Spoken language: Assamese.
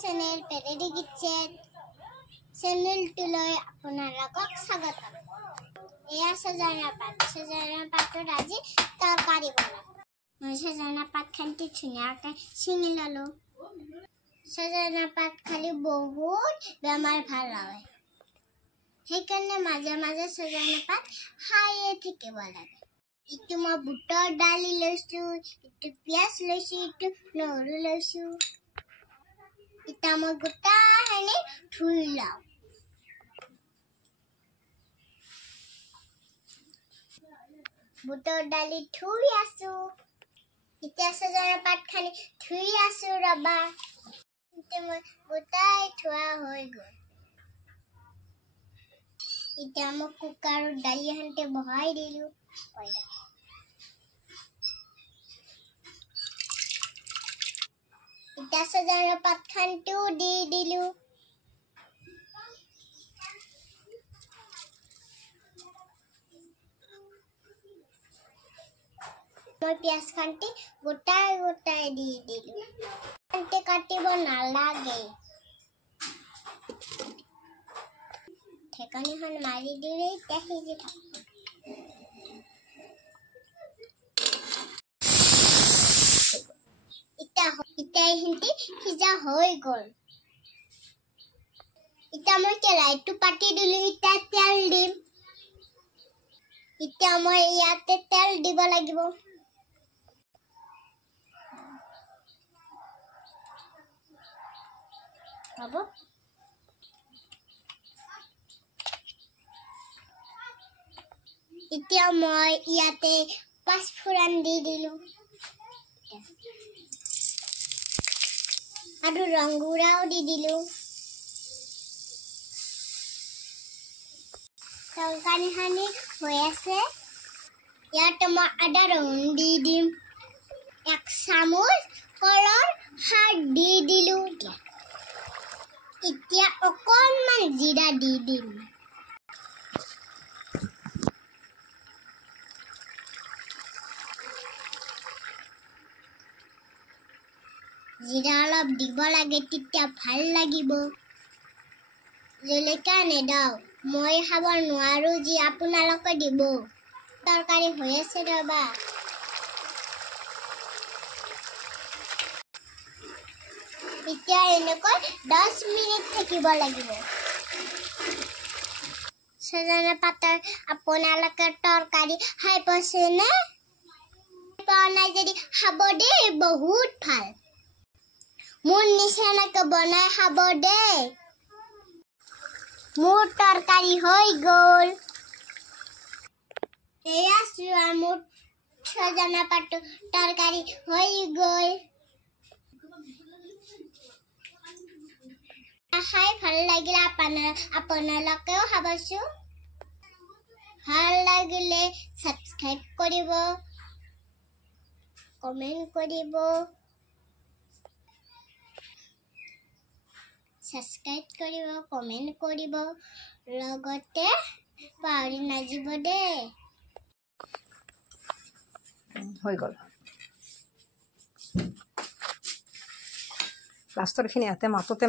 চেনেল পেৰেডি কিটচেন চেনেলটোলৈ আপোনালোকক স্বাগতম। এয়া সজনা পাতৰ আজি তৰকাৰী বনাম। মই সজনা পাত খালি ধুনীয়াকৈ ছিঙি ল'লোঁ। সজনা পাত খালি বহুত বেমাৰ ভাল হয়, সেইকাৰণে মাজে মাজে সজনা পাত খায়ে থাকিব লাগে। ইটো মই বুটৰ দালি লৈছোঁ, ইটো পিঁয়াজ লৈছোঁ, ইটো নহৰু লৈছোঁ। এতিয়া মই গোটাখিনি ধুই লওঁ। বুটৰ দালি ধুই আছোঁ। এতিয়া সজনা পাতখিনি ধুই আছোঁ ৰবা। এতিয়া মই গোটাই ধোৱা হৈ গ'ল। এতিয়া মই কুকাৰত দালি এখনতে বহাই দিলোঁ। এতিয়া সজনা পাতখনটো দি দিলোঁ। মই পিঁয়াজখনটি গোটাই গোটাই দি দিলোঁ। কাটিব নালাগে, ঢেকনিখন মাৰি দিলে এতিয়া সিজি থাকিব। এতিয়া এইখিনি সিজা হৈ গ'ল। এতিয়া মই কেৰাহীটো পাতি দিলোঁ। এতিয়া তেল দিম। এতিয়া মই ইয়াতে তেল দিব লাগিব। হ'ব। এতিয়া মই ইয়াতে পাঁচফোৰণ দি দিলোঁ আৰু ৰংগুড়াও দি দিলোঁ। তৰকাৰীখিনি হৈ আছে। ইয়াতে মই আদা ৰহুন দি দিম। 1 চামুচ কলৰ খাৰ দি দিলোঁ। এতিয়া অকণমান জিৰা দি দিম। জিৰা অলপ দিব লাগে, তেতিয়া ভাল লাগিব। জলকীয়া নেদাও, মই খাব নোৱাৰোঁ, যি আপোনালোকে দিব। তৰকাৰী হৈ আছে ৰবা। এতিয়া এনেকৈ 10 মিনিট থাকিব লাগিব। সজনা পাতৰ আপোনালোকে তৰকাৰী খাই পাইছেনে? পোৱা নাই যদি খাব দেই, বহুত ভাল। মোৰ নিচিনাকৈ বনাই খাব দেই। মোৰ তৰকাৰী হৈ গ'ল। এয়া চোৱা, মোৰ সজনা পাতৰ তৰকাৰী হৈ গ'ল। খাই ভাল লাগিলে আপোনালোকেও খাবচোন। ভাল লাগিলে সাবস্ক্ৰাইব কৰিব, কমেণ্ট কৰিব। সাবস্ক্ৰাইব কৰিব, কমেণ্ট কৰিব, লগতে পাহৰি নাযাব দেই। হৈ গ'ল। লাষ্টৰখিনি ইয়াতে মাতোতে